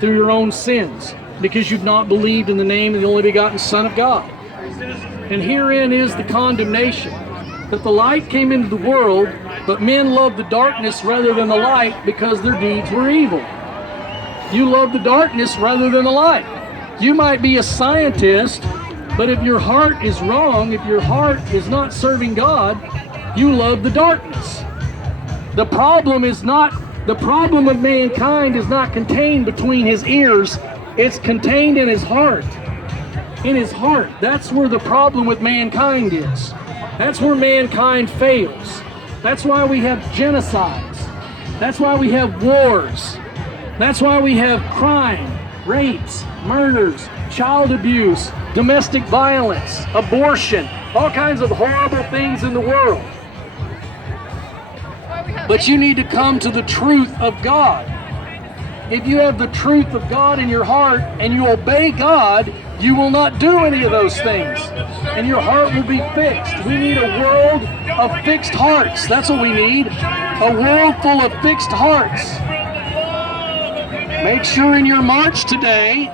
through your own sins, because you've not believed in the name of the only begotten Son of God. And herein is the condemnation, that the light came into the world, but men loved the darkness rather than the light because their deeds were evil. You love the darkness rather than the light. You might be a scientist, but if your heart is wrong, if your heart is not serving God, you love the darkness. The problem of mankind is not contained between his ears, it's contained in his heart. In his heart. That's where the problem with mankind is. That's where mankind fails. That's why we have genocides. That's why we have wars. That's why we have crime, rapes, murders, child abuse, domestic violence, abortion, all kinds of horrible things in the world. But you need to come to the truth of God. If you have the truth of God in your heart and you obey God, you will not do any of those things. And your heart will be fixed. We need a world of fixed hearts. That's what we need. A world full of fixed hearts. Make sure in your march today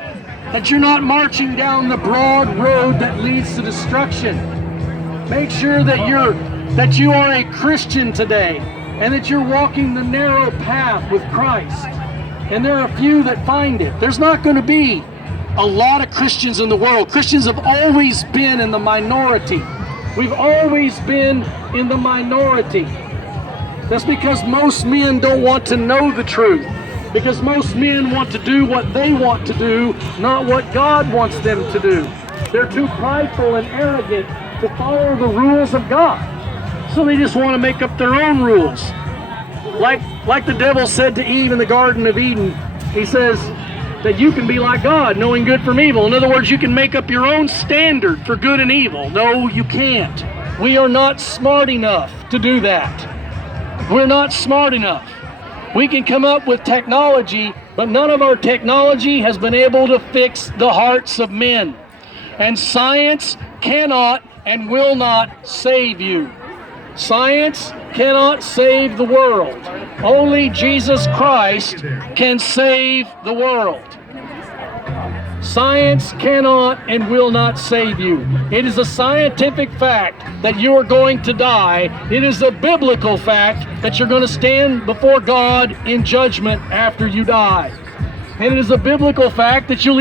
that you're not marching down the broad road that leads to destruction. Make sure that you are a Christian today and that you're walking the narrow path with Christ. And there are a few that find it. There's not going to be a lot of Christians in the world. Christians have always been in the minority. We've always been in the minority. That's because most men don't want to know the truth. Because most men want to do what they want to do, not what God wants them to do. They're too prideful and arrogant to follow the rules of God. So they just want to make up their own rules. Like the devil said to Eve in the Garden of Eden, he says that you can be like God, knowing good from evil. In other words, you can make up your own standard for good and evil. No, you can't. We are not smart enough to do that. We're not smart enough. We can come up with technology, but none of our technology has been able to fix the hearts of men. And science cannot and will not save you. Science cannot save the world. Only Jesus Christ can save the world. Science cannot and will not save you. It is a scientific fact that you are going to die. It is a biblical fact that you're going to stand before God in judgment after you die. And it is a biblical fact that you'll